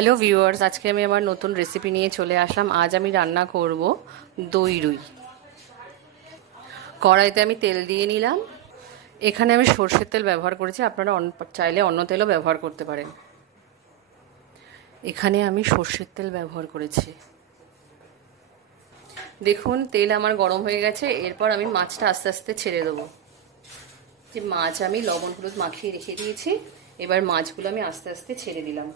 Hello viewers, আজকে আমি আমার নতুন রেসিপি নিয়ে চলে আসলাম। আজ আমি রান্না করব দই রুই। কড়াইতে আমি তেল দিয়ে নিলাম। এখানে আমি সরষের তেল ব্যবহার করেছি, আপনারা চাইলে অন্য তেলও ব্যবহার করতে পারেন। এখানে আমি সরষের তেল ব্যবহার করেছি। দেখুন তেল আমার গরম হয়ে গেছে। এরপর আমি মাছটা আস্তে আস্তে ছেড়ে দেবো। যে মাছ আমি লবণ হলুদ মাখিয়ে রেখে দিয়েছি, এবার মাছগুলো আমি আস্তে আস্তে ছেড়ে দিলাম।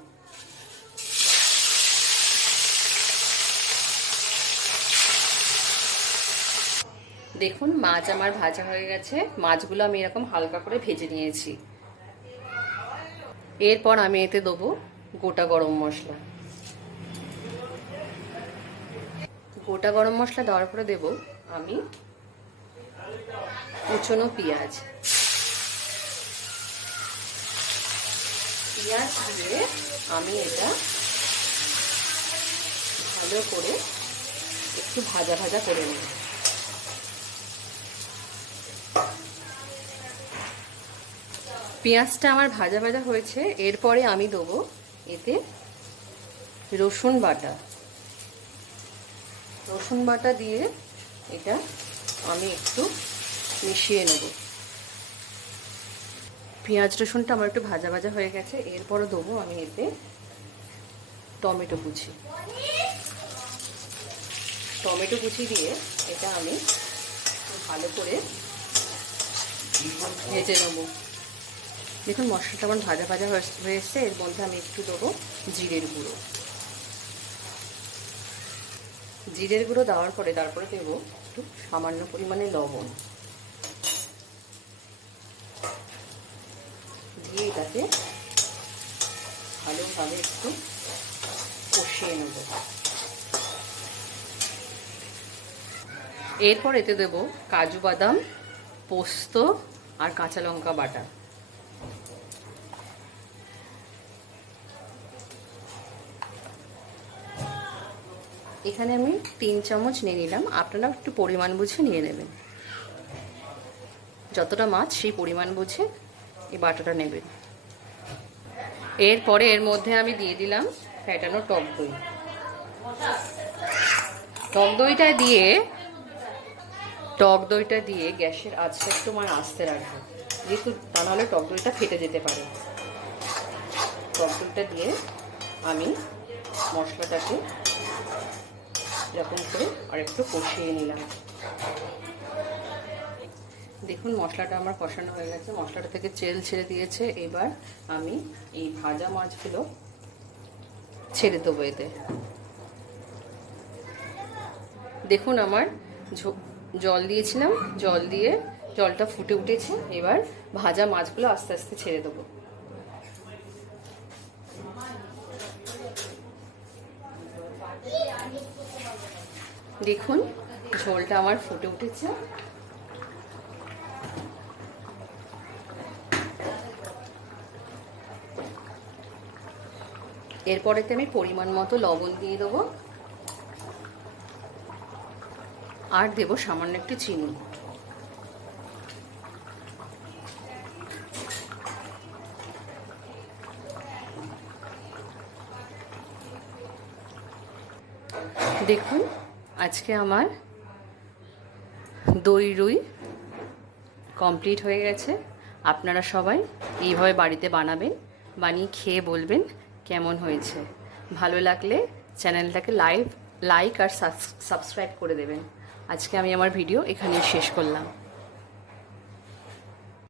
দেখুন মাছ আমার ভাজা হয়ে গেছে। মাছগুলো আমি এরকম হালকা করে ভেজে নিয়েছি। এরপর আমি এতে দেবো গোটা গরম মশলা। গোটা গরম মশলা দেওয়ার পরে দেবো আমি কুচনো পেঁয়াজ। পেঁয়াজ দিয়ে আমি এটা ভালো করে একটু ভাজা ভাজা করে নেব। পেঁয়াজটা আমার ভাজা ভাজা হয়েছে। এরপরে আমি দেবো এতে রসুন বাটা। রসুন বাটা দিয়ে এটা আমি একটু মিশিয়ে নেব। পেঁয়াজ রসুনটা আমার একটু ভাজা ভাজা হয়ে গেছে। এরপরে দেবো আমি এতে টমেটো কুচি। টমেটো কুচি দিয়ে এটা আমি ভালো করে ভেজে নেব। দেখুন মশলাটা আমার ভাজা ভাজা হয়ে এসছে। এর মধ্যে আমি একটু দেবো জিরের গুঁড়ো। জিরের গুঁড়ো দেওয়ার পরে তারপরে দেবো একটু সামান্য পরিমাণে লবণ দিয়ে এটাকে ভালোভাবে একটু কষিয়ে নেব। এরপর এতে দেবো কাজু বাদাম, পোস্ত আর কাঁচা লঙ্কা বাটা। এখানে আমি 3 চামচ নিয়ে নিলাম। আপনারা একটু পরিমাণ বুঝে নিয়ে নেবেন। যতটা মাছ সেই পরিমাণ বুঝে এই বাটাটা নেবেন। এরপরে এর মধ্যে আমি দিয়ে দিলাম ফ্যাটানো টক দই। টক দইটা দিয়ে গ্যাসের আঁচটা একটু আমার আস্তে রাখবো, যেহেতু তা নাহলে টক দইটা ফেটে যেতে পারে। টক দইটা দিয়ে আমি মশলাটাকে এরকম করে আর একটু কষিয়ে নিলাম। দেখুন মশলাটা আমার কষানো হয়ে গেছে, মশলাটা থেকে তেল ছেড়ে দিয়েছে। এবার আমি এই ভাজা মাছগুলো ছেড়ে দেবো এতে। দেখুন আমার জল দিয়েছিলাম, জল দিয়ে জলটা ফুটে উঠেছে। এবার ভাজা মাছগুলো আস্তে আস্তে ছেড়ে দেবো। দেখুন ঝোলটা আমার ফুটে উঠেছে। এরপরেতে আমি পরিমাণ মতো লবণ দিয়ে দেবো আর দেবো সামান্য একটু চিনি। দেখুন আজকে আমার দই রুই কমপ্লিট হয়ে গেছে। আপনারা সবাই এইভাবে বাড়িতে বানাবেন, বানিয়ে খেয়ে বলবেন কেমন হয়েছে। ভালো লাগলে চ্যানেলটাকে লাইক আর সাবস্ক্রাইব করে দেবেন। আজকে আমি আমার ভিডিও এখানেই শেষ করলাম।